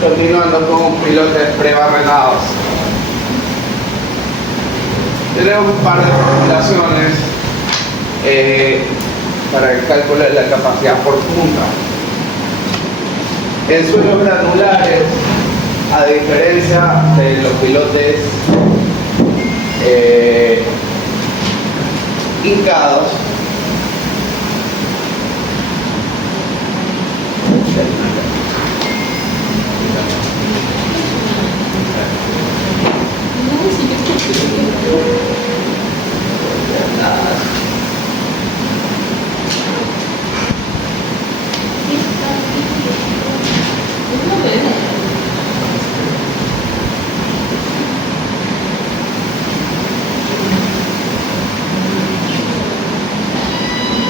Continuando con pilotes prebarrenados. Tenemos un par de formulaciones para el cálculo de la capacidad por punta. En suelos granulares, a diferencia de los pilotes hincados,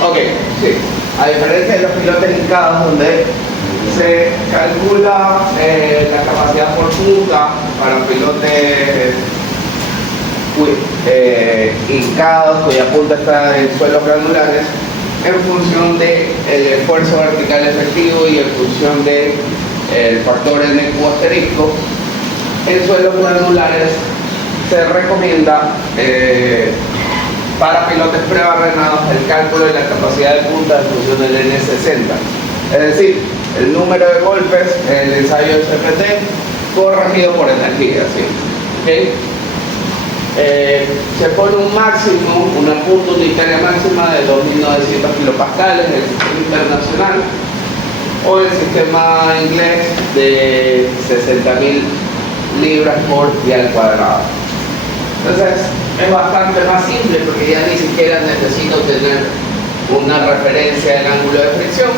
ok, sí. A diferencia de los pilotes hincados, donde se calcula la capacidad por punta para pilotes hincados cuya punta está en suelos granulares, en función del esfuerzo vertical efectivo y en función del factor NQ asterisco. En suelos granulares se recomienda para pilotes prebarrenados el cálculo de la capacidad de punta en función del N60, es decir, el número de golpes en el ensayo de CPT corregido por energía, ¿sí? ¿Okay? Se pone un máximo, una punta unitaria máxima de 2.900 kilopascales en el sistema internacional, o el sistema inglés de 60.000 libras por pie al cuadrado. Entonces es bastante más simple porque ya ni siquiera necesito tener una referencia del ángulo de fricción,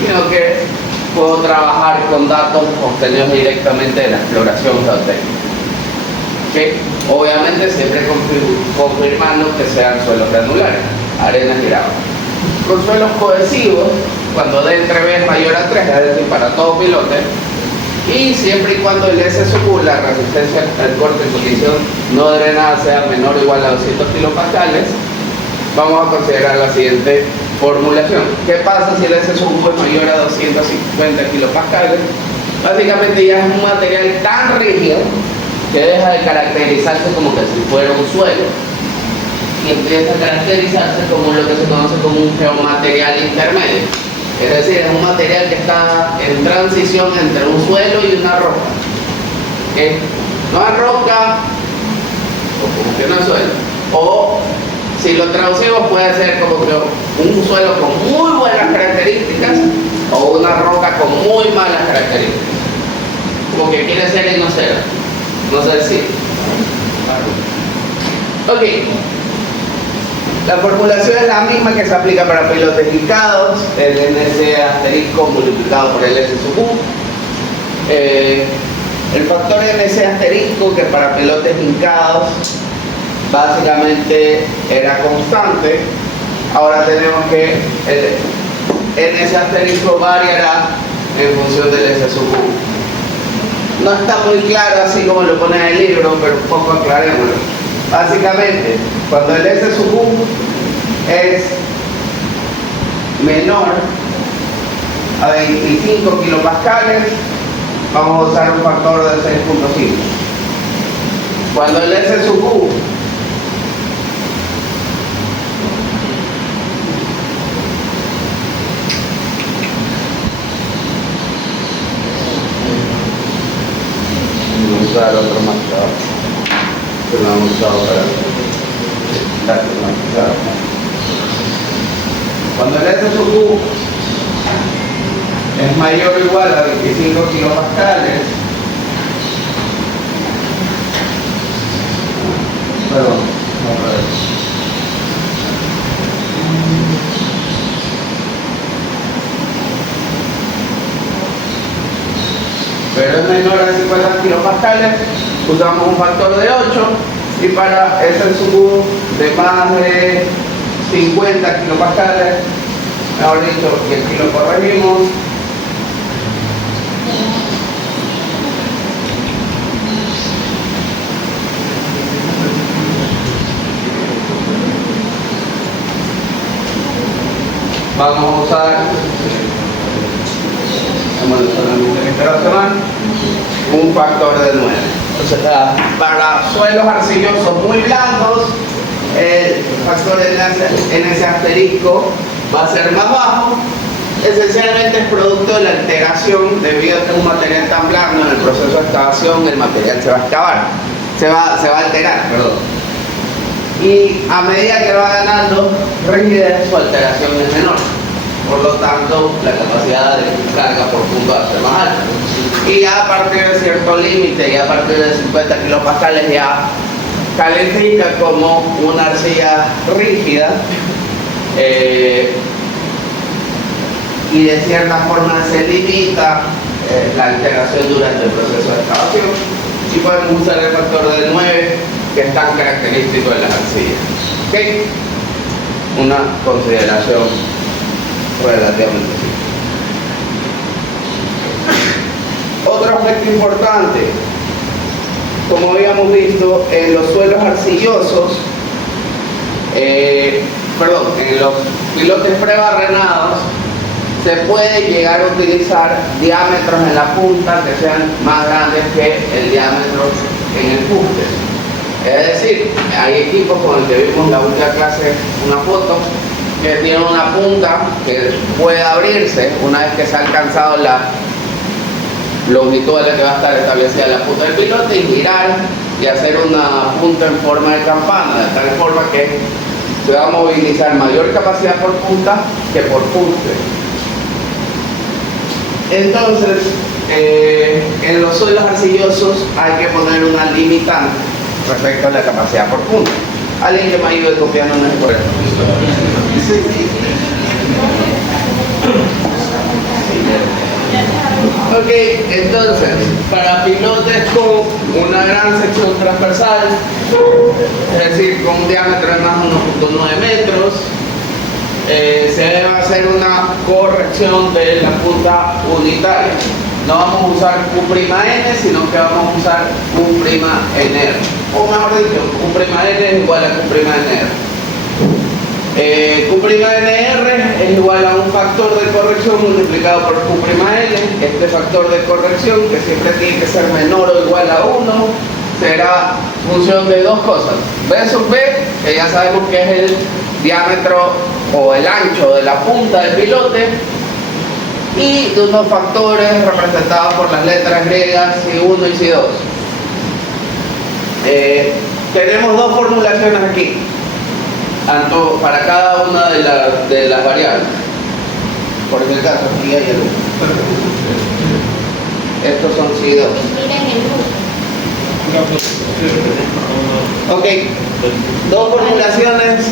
sino que puedo trabajar con datos obtenidos directamente de la exploración geotécnica. ¿Okay? Obviamente siempre confirmando que sean suelos granulares, arenas y grava. Con suelos cohesivos, cuando D entre B es mayor a 3, es decir, para todo pilote, y siempre y cuando el S sub, la resistencia al corte en condición no drenada, sea menor o igual a 200 kilopascales, vamos a considerar la siguiente formulación. ¿Qué pasa si el S sub es mayor a 250 kilopascales? Básicamente ya es un material tan rígido que deja de caracterizarse como que si fuera un suelo y empieza a caracterizarse como lo que se conoce como un geomaterial intermedio. Es decir, es un material que está en transición entre un suelo y una roca. ¿Okay? No es roca, o como que no es suelo. O si lo traducimos puede ser como que un suelo con muy buenas características o una roca con muy malas características. Como que quiere ser y no ser. No sé si. Ok. La formulación es la misma que se aplica para pilotes hincados, el NC asterisco multiplicado por el S sub U. El factor NC asterisco, que para pilotes hincados básicamente era constante, ahora tenemos que el NC asterisco variará en función del S sub U. No está muy claro así como lo pone en el libro, pero un poco aclarémoslo. Básicamente, cuando el S sub U es menor a 25 kilopascales, vamos a usar un factor de 6.5. Cuando el S sub U vamos a usar otro marcador que lo hemos usado para cuando el S sub U es mayor o igual a 25 kilopascales, perdón, otra vez. Pero es menor a 50 kilopascales, usamos un factor de 8, y para S sub U de más de 50 kilopascales, mejor dicho, y aquí lo corregimos, vamos a usar, solamente operacional, un factor de 9. O sea, para suelos arcillosos muy blandos, el factor en ese asterisco va a ser más bajo. Esencialmente es producto de la alteración debido a que un material tan blando en el proceso de excavación el material se va a excavar, se va a alterar, perdón. Y a medida que va ganando rigidez, su alteración es menor. Por lo tanto, la capacidad de carga por punto va a ser más alta. Y ya a partir de cierto límite, ya a partir de 50 kilopascales, ya califica como una arcilla rígida. Y de cierta forma se limita la alteración durante el proceso de excavación, y podemos usar el factor de 9 que es tan característico de las arcillas. ¿Okay? Una consideración relativamente simple. Otro aspecto importante, como habíamos visto, en los suelos arcillosos, en los pilotes prebarrenados, se puede llegar a utilizar diámetros en la punta que sean más grandes que el diámetro en el fuste. Es decir, hay equipos con el que vimos la última clase una foto que tiene una punta que puede abrirse una vez que se ha alcanzado la longitud a la que va a estar establecida la punta del pilote, y girar y hacer una punta en forma de campana, de tal forma que se va a movilizar mayor capacidad por punta que por fuste. Entonces, en los suelos arcillosos hay que poner una limitante respecto a la capacidad por punta. Alguien que me ayude copiando una por esto. Ok, entonces, para pilotes con una gran sección transversal, es decir, con un diámetro de más de 1.9 metros, se debe hacer una corrección de la punta unitaria. No vamos a usar Q'N, sino que vamos a usar Q'Nr. O mejor dicho, Q'N es igual a Q'Nr. Q'Nr es igual a un factor de corrección multiplicado por Q'N. Este factor de corrección, que siempre tiene que ser menor o igual a 1, será función de dos cosas. B sub B, que ya sabemos que es el diámetro o el ancho de la punta del pilote, y de unos factores representados por las letras griegas C1 y C2. Tenemos dos formulaciones aquí, tanto para cada una de las variables. Por el caso, aquí hay el 1. Estos son C2. Ok, dos formulaciones,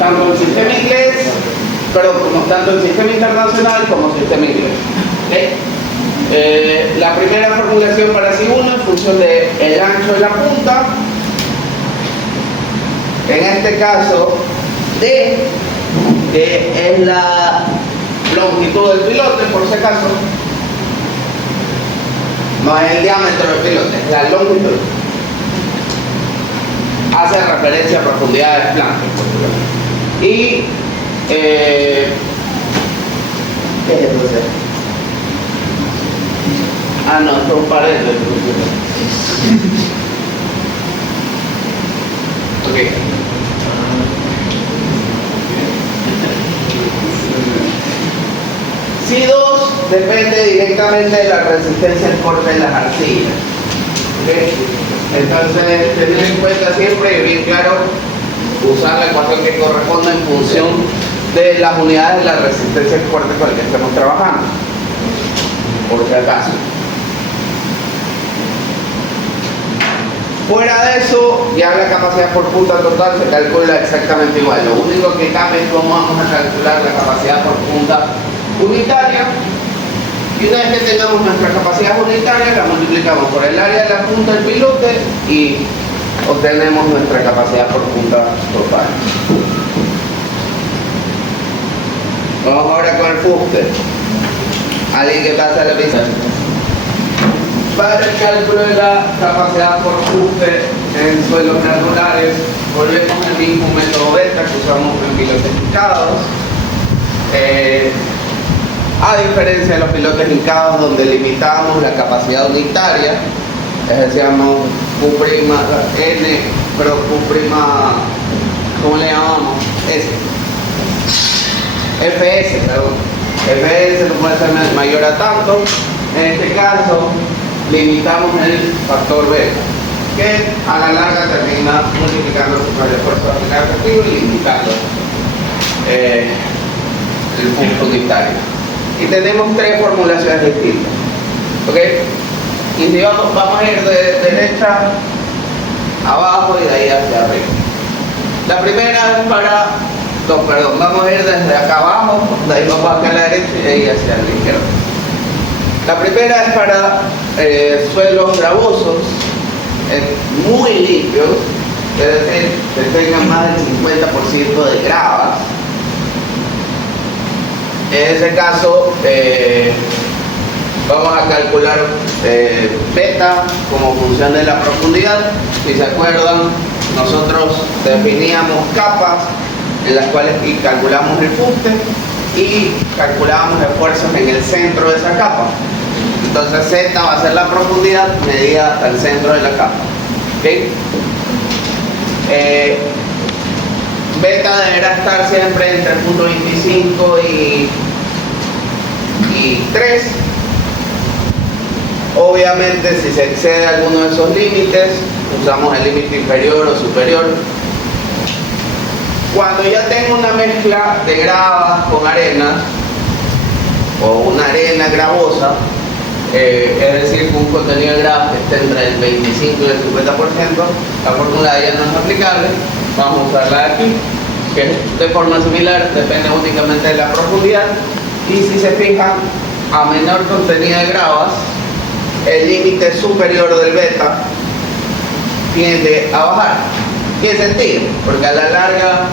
tanto el sistema inglés, tanto el sistema internacional como el sistema inglés. ¿Okay? La primera formulación para C1 en función del ancho de la punta, en este caso D, que es la longitud del pilote, por si acaso. No es el diámetro del pilote, es la longitud. Hace referencia a profundidades planas. Y ¿qué es eso? Ah, no, esto es un paréntesis. Ok. C2 depende directamente de la resistencia al corte de las arcillas. ¿Okay? Entonces, tener en cuenta siempre y bien claro usar la ecuación que corresponde en función de las unidades de la resistencia al corte con la que estemos trabajando, por si acaso. Fuera de eso, ya la capacidad por punta total se calcula exactamente igual. Lo único que cambia es cómo vamos a calcular la capacidad por punta unitaria. Y una vez que tengamos nuestra capacidad unitaria, la multiplicamos por el área de la punta del pilote y obtenemos nuestra capacidad por punta total. Vamos ahora con el fuste. Alguien que pasa la pista. Para el cálculo de la capacidad por fuste en suelos granulares, volvemos al mismo método beta que usamos en pilotes picados. A diferencia de los pilotes hincados donde limitamos la capacidad unitaria, decíamos Q' N, pero Q', ¿cómo le llamamos? S. FS, perdón. FS no puede ser mayor a tanto. En este caso, limitamos el factor beta, que a la larga termina multiplicando por el esfuerzo aplicado efectivo y limitando el punto unitario. Y tenemos tres formulaciones distintas. ¿Ok? Y si vamos a ir de derecha a abajo y de ahí hacia arriba. La primera es para... No, perdón, vamos a ir desde acá abajo, de ahí vamos acá a la derecha y de ahí hacia la izquierda. La primera es para suelos gravosos, muy limpios, es decir, que tengan más del 50% de gravas. En ese caso, vamos a calcular beta como función de la profundidad. Si se acuerdan, nosotros definíamos capas en las cuales calculamos el fuste y calculamos esfuerzos en el centro de esa capa. Entonces Z va a ser la profundidad medida hasta el centro de la capa. ¿Okay? Beta deberá estar siempre entre 0.25 y 3. Obviamente, si se excede alguno de esos límites, usamos el límite inferior o superior. Cuando ya tengo una mezcla de gravas con arena, o una arena gravosa, es decir, un contenido de gravas que esté entre el 25 y el 50%, la fórmula ya no es aplicable. Vamos a usarla aquí, que de forma similar depende únicamente de la profundidad. Y si se fijan, a menor contenido de gravas, el límite superior del beta tiende a bajar. ¿Qué sentido? Porque a la larga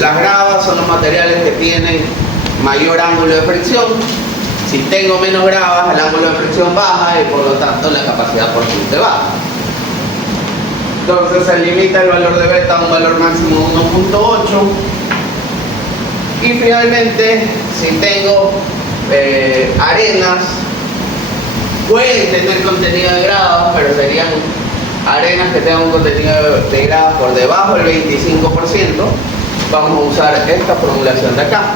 las gravas son los materiales que tienen mayor ángulo de fricción. Si tengo menos gravas, el ángulo de fricción baja y por lo tanto la capacidad por fuste baja. Entonces se limita el valor de beta a un valor máximo de 1.8. Y finalmente, si tengo arenas, pueden tener contenido de gravas, pero serían arenas que tengan un contenido de gravas por debajo del 25%, vamos a usar esta formulación de acá,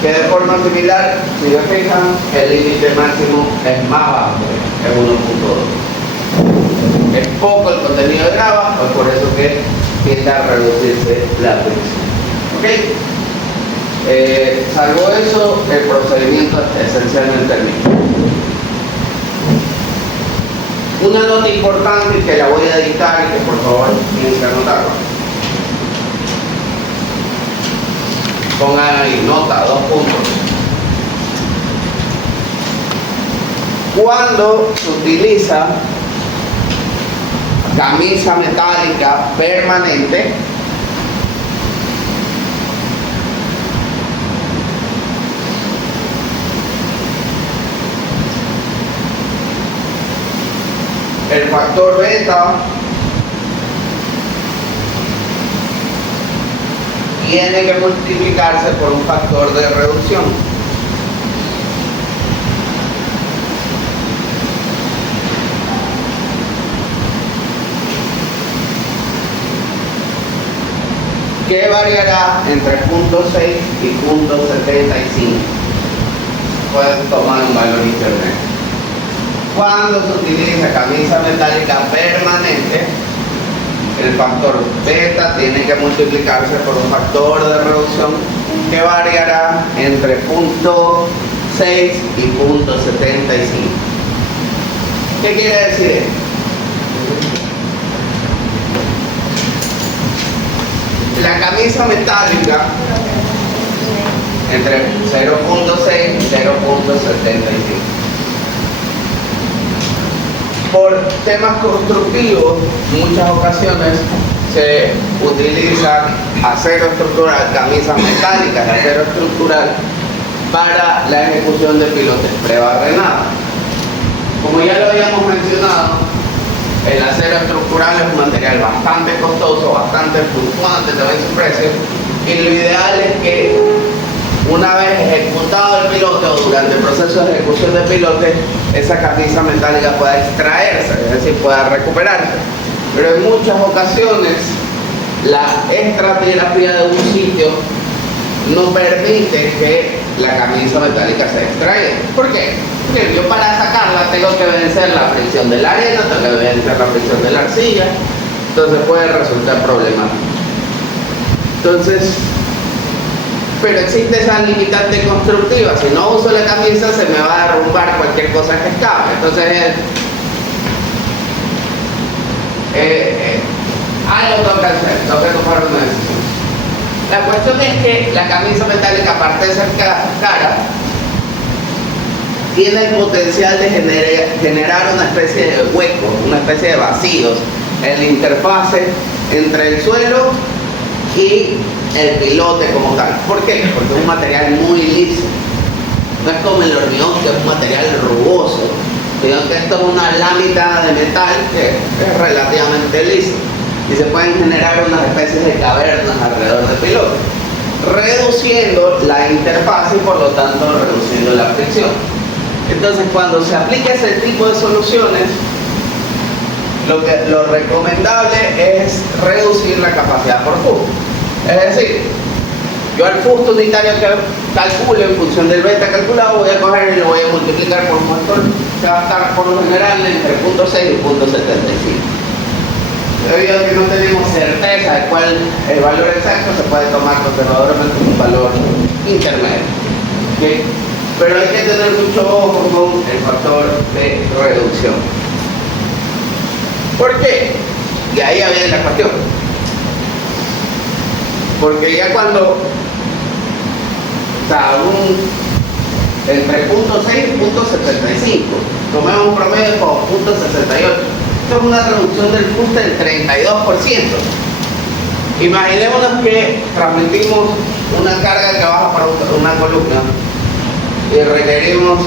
que de forma similar, si se fijan, el límite máximo es más bajo, es 1.2. Es poco el contenido de gravas, pues por eso que tiende a reducirse la fricción. ¿Okay? Salvo eso, el procedimiento es esencialmente el mismo. Una nota importante que la voy a editar y que por favor tienen que anotarlo. Pongan ahí nota, 2 puntos. Cuando se utiliza camisa metálica permanente, el factor beta tiene que multiplicarse por un factor de reducción. Que variará entre 0.6 y 0.75. Pueden tomar un valor intermedio. Cuando se utiliza camisa metálica permanente, el factor beta tiene que multiplicarse por un factor de reducción que variará entre 0.6 y 0.75. ¿Qué quiere decir esto? La camisa metálica entre 0.6 y 0.75. Por temas constructivos, en muchas ocasiones se utiliza acero estructural, camisas metálicas de acero estructural para la ejecución de pilotes prebarrenados. Como ya lo habíamos mencionado, el acero estructural es un material bastante costoso, bastante fluctuante también su precio, y lo ideal es que Una vez ejecutado el pilote o durante el proceso de ejecución del pilote, esa camisa metálica pueda extraerse, es decir, pueda recuperarse. Pero en muchas ocasiones la estratigrafía de un sitio no permite que la camisa metálica se extraiga. ¿Por qué? Porque yo para sacarla tengo que vencer la fricción de la arena, tengo que vencer la fricción de la arcilla, entonces puede resultar problemático. Entonces, pero existe esa limitante constructiva. Si no uso la camisa, se me va a derrumbar cualquier cosa que escape. Entonces, algo tengo que hacer, tengo que tomar una decisión. La cuestión es que la camisa metálica, aparte de ser cara, tiene el potencial de generar una especie de hueco, una especie de vacíos en la interfase entre el suelo y el pilote como tal. ¿Por qué? Porque es un material muy liso. No es como el hormigón, que es un material rugoso, sino que esto es una lámina de metal que es relativamente liso y se pueden generar unas especies de cavernas alrededor del pilote, reduciendo la interfaz y por lo tanto reduciendo la fricción. Entonces, cuando se aplica ese tipo de soluciones, lo recomendable es reducir la capacidad por fusto. Es decir, yo al fusto unitario que calculo en función del beta calculado voy a coger y lo voy a multiplicar por un factor que va a estar por lo general entre 0.6 y 0.75. Debido a que no tenemos certeza de cuál es el valor exacto, se puede tomar conservadoramente un valor intermedio. ¿Okay? Pero hay que tener mucho ojo con el factor de reducción. ¿Por qué? Y ahí viene la cuestión. Porque ya cuando entre 0.6 y 0.75, tomemos un promedio como 0.68. Esto es una reducción del fuste del 32%. Imaginémonos que transmitimos una carga que baja para una columna y requerimos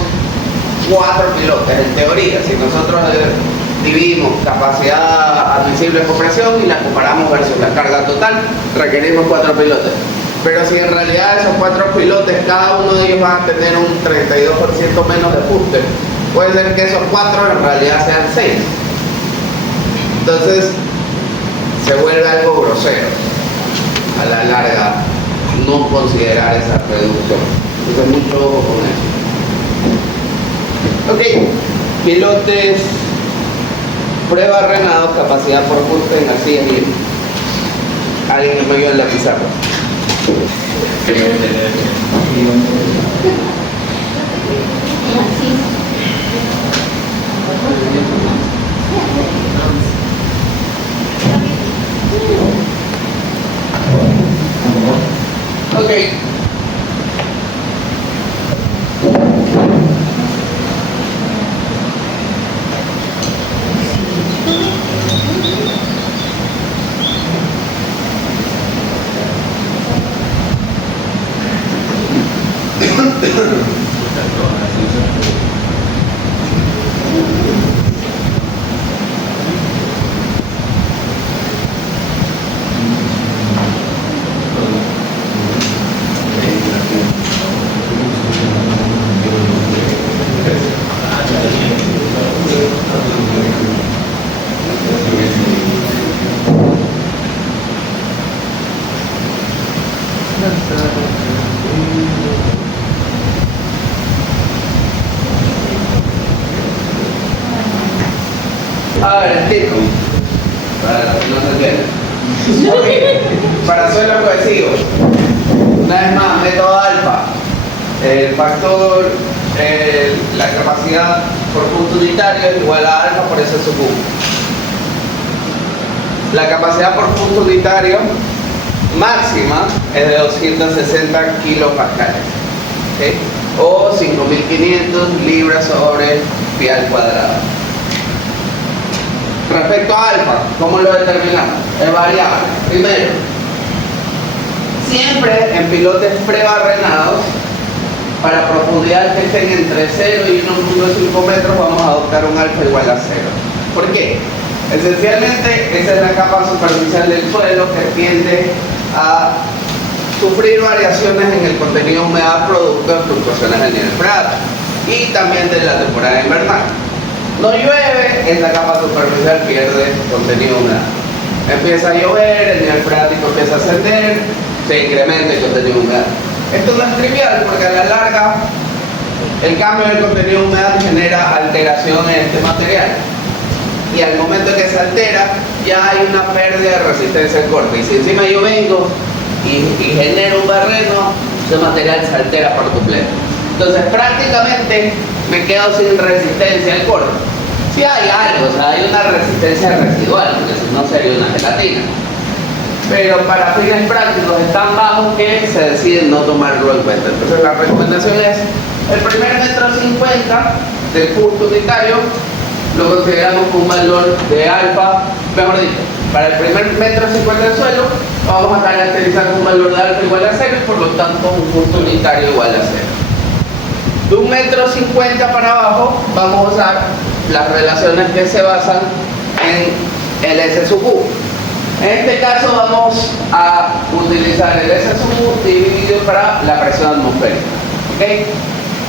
4 pilotes. En teoría, si nosotros dividimos capacidad admisible de compresión y la comparamos versus la carga total, requerimos 4 pilotes. Pero si en realidad esos 4 pilotes, cada uno de ellos va a tener un 32% menos de fuste, puede ser que esos 4 en realidad sean 6. Entonces se vuelve algo grosero a la larga no considerar esa reducción. Entonces mucho ojo con eso. Ok, pilotes, prueba Renaud, capacidad por fuste en arcilla libre. Alguien que me ayude en la pizarra. Ok. A ver, explico. Para que no se entienda. Okay. Para suelo cohesivo, una vez más, método alfa. El factor, la capacidad por punto unitario es igual a alfa por ese sub 1. La capacidad por punto unitario máxima es de 260 kilopascales, ¿okay? O 5.500 libras sobre pi al cuadrado. Respecto a alfa, ¿cómo lo determinamos? Es variable. Primero, siempre en pilotes prebarrenados, para profundidades que estén entre 0 y 1.5 metros, vamos a adoptar un alfa igual a 0. ¿Por qué? Esencialmente, esa es la capa superficial del suelo que tiende a sufrir variaciones en el contenido de humedad producto de fluctuaciones del nivel freático y también de la temporada invernal. No llueve, esta capa superficial pierde contenido de humedad. Empieza a llover, el nivel freático empieza a ascender, se incrementa el contenido de humedad. Esto no es trivial porque a la larga el cambio del contenido de humedad genera alteración en este material. Y al momento que se altera, ya hay una pérdida de resistencia al corte. Y si encima yo vengo y genero un barreno, ese material se altera por completo. Entonces prácticamente me quedo sin resistencia al corte. Sí hay algo, o sea, hay una resistencia residual, porque si no sería una gelatina. Pero para fines prácticos es tan bajo que se decide no tomarlo en cuenta. Entonces la recomendación es el primer 1,50 m del punto unitario lo consideramos un valor de alfa, mejor dicho, para el primer 1,50 m del suelo vamos a caracterizar un valor de alfa igual a 0 y por lo tanto un punto unitario igual a 0. De 1,50 m para abajo vamos a usar las relaciones que se basan en el S sub U. En este caso vamos a utilizar el S sub U dividido para la presión atmosférica. ¿Okay?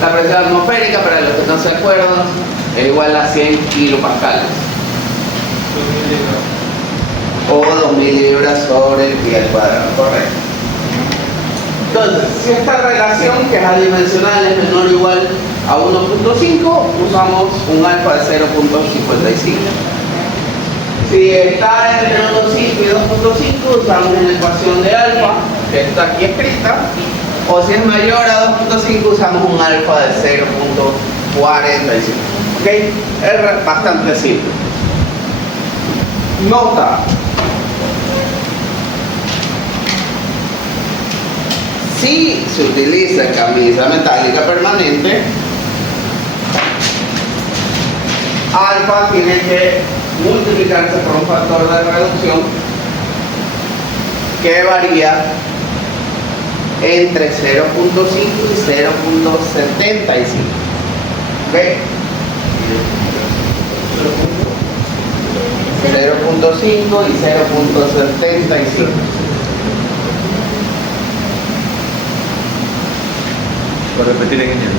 La presión atmosférica, para los que no se acuerdan, es igual a 100 kilopascales. O 2000 libras sobre el pie al cuadrado, correcto. Entonces, si esta relación, que es adimensional, es menor o igual a 1.5, usamos un alfa de 0.55. Si está entre 1.5 y 2.5, usamos una ecuación de alfa, que está aquí escrita, o si es mayor a 2.5, usamos un alfa de 0.45. ¿Ok? Es bastante simple. Nota. Si se utiliza camisa metálica permanente, alfa tiene que multiplicarse por un factor de reducción que varía entre 0.5 y 0.75. ¿Ok? 0.5 y 0.75. ¿Puedo repetir en ello?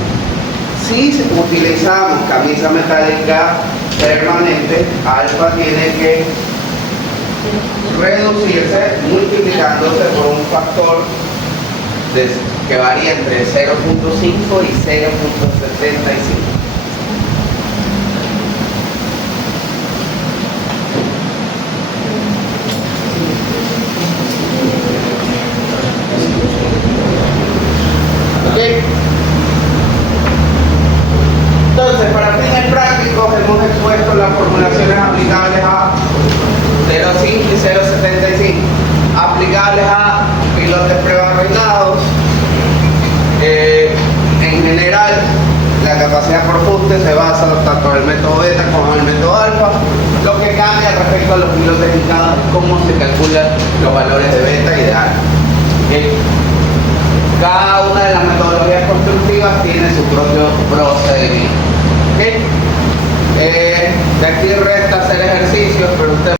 Si utilizamos camisa metálica permanente, alfa tiene que reducirse multiplicándose por un factor que varía entre 0.5 y 0.75. Entonces, para fines prácticos hemos expuesto las formulaciones aplicables a 0.5 y 0.75, aplicables a pilotes prebarrenados. En general, la capacidad por fuste se basa tanto en el método beta como en el método alfa. Lo que cambia respecto a los pilotes indicados es cómo se calculan los valores de beta y de alfa. Cada una de las metodologías constructivas tiene su propio procedimiento. De aquí resta hacer ejercicios, pero usted